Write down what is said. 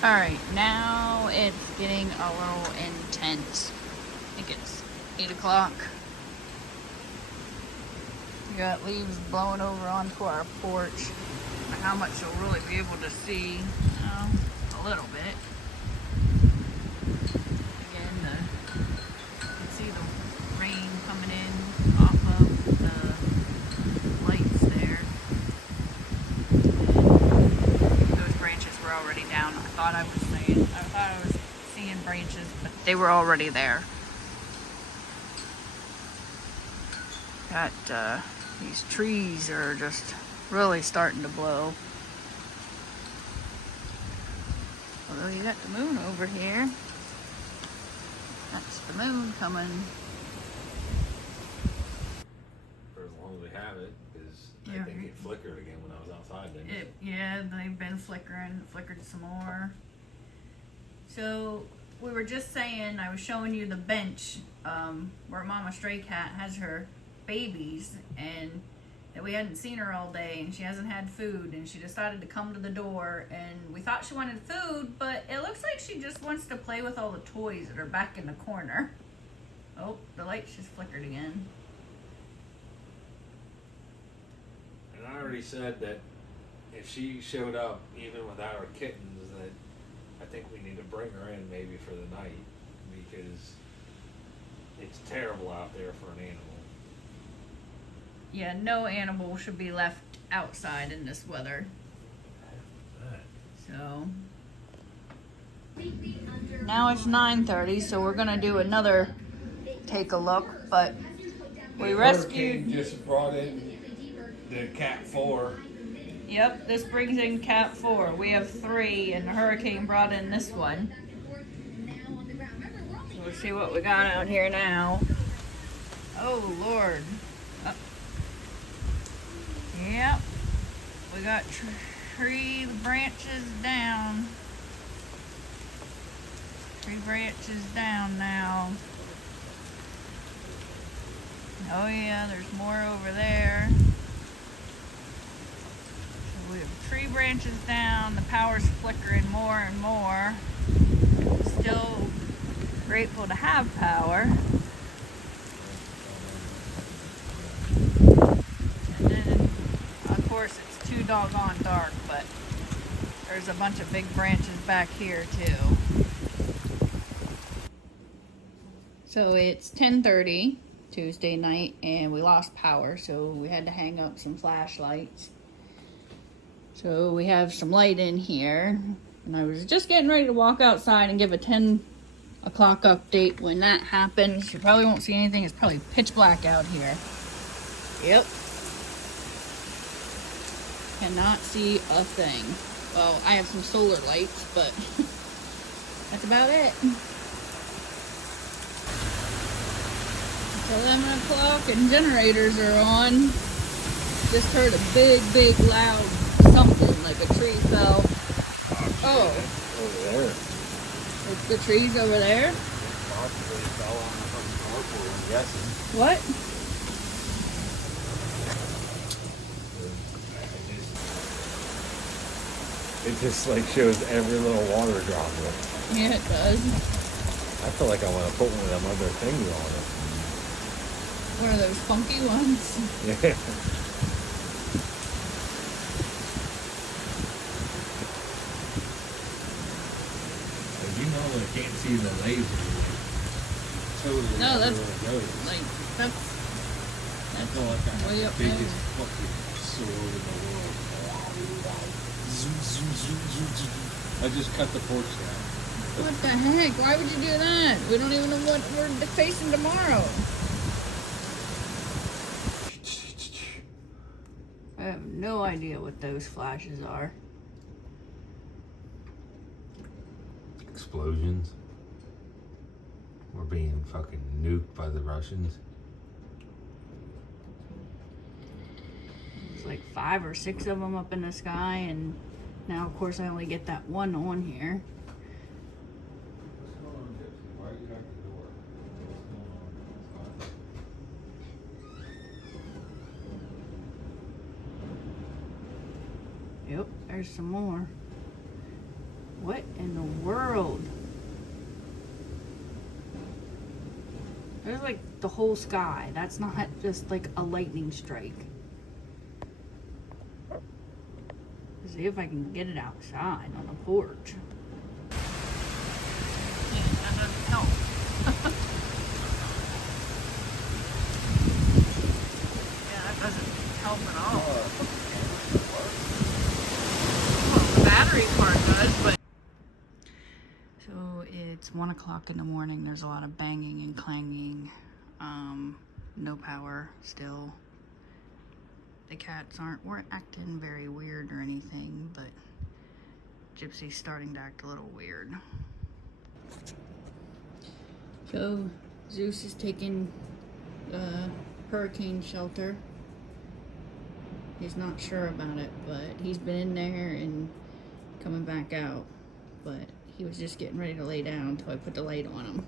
All right, now it's getting a little intense. I think it's 8 o'clock. We got leaves blowing over onto our porch. I don't know how much you'll really be able to see. A little bit. Again, you can see the rain coming in off of the lights there. And those branches were already down. I thought I was seeing branches, but they were already there. Got these trees are just really starting to blow. Although you got the moon over here. That's the moon coming. For as long as we have it, because Yeah. I think it flickered again when I was outside, didn't it? Yeah, they've been flickered some more. So we were just saying, I was showing you the bench where Mama Stray Cat has her babies, and that we hadn't seen her all day, and she hasn't had food, and she decided to come to the door, and we thought she wanted food, but it looks like she just wants to play with all the toys that are back in the corner. Oh, the lights just flickered again. And I already said that if she showed up even without her kittens, that I think we need to bring her in maybe for the night, because it's terrible out there for an animal. Yeah, no animal should be left outside in this weather. So now it's 9:30, so we're gonna do another take a look, but we rescued. Hurricane just brought in the Cat 4. Yep, this brings in Cat 4. We have 3, and the hurricane brought in this one. So we'll see what we got out here now. Oh Lord. Yep, we got tree branches down. Tree branches down now. Oh yeah, there's more over there. So we have tree branches down. The power's flickering more and more. Still grateful to have power. Of course, it's too doggone dark, but there's a bunch of big branches back here too. So it's 10:30 Tuesday night, and we lost power, so we had to hang up some flashlights. So we have some light in here, and I was just getting ready to walk outside and give a 10 o'clock update when that happens. You probably won't see anything. It's probably pitch black out here. Yep. Cannot see a thing. Well, I have some solar lights, but that's about it. It's 11 o'clock and generators are on. Just heard a big, loud something, like a tree fell. Oh. Over there. It's the trees over there? Possibly fell on the fucking carport, I'm guessing. What? It just like shows every little water droplet. Yeah, it does. I feel like I want to put one of them other things on it. One of those funky ones. Yeah. You know when I can't see the laser. Totally. No, that's where it goes. like that's Oh, like the way up biggest there. fucking sword in the world. Zoom, zoom, zoom, zoom, zoom. I just cut the porch down. What the heck? Why would you do that? We don't even know what we're facing tomorrow. I have no idea what those flashes are. Explosions. We're being fucking nuked by the Russians. It's like 5 or 6 of them up in the sky, and now of course I only get that one on here. What's going on, Gypsy? Why are you at the door? What's going on? Yep, there's some more. What in the world? There's like the whole sky. That's not just like a lightning strike. Let's see if I can get it outside on the porch. Yeah, that doesn't help. Yeah, that doesn't help at all. Well, the battery part does, but. So it's 1 o'clock in the morning. There's a lot of banging and clanging. No power still. The cats weren't acting very weird or anything, but Gypsy's starting to act a little weird. So Zeus is taking the hurricane shelter. He's not sure about it, but he's been in there and coming back out. But he was just getting ready to lay down until I put the light on him.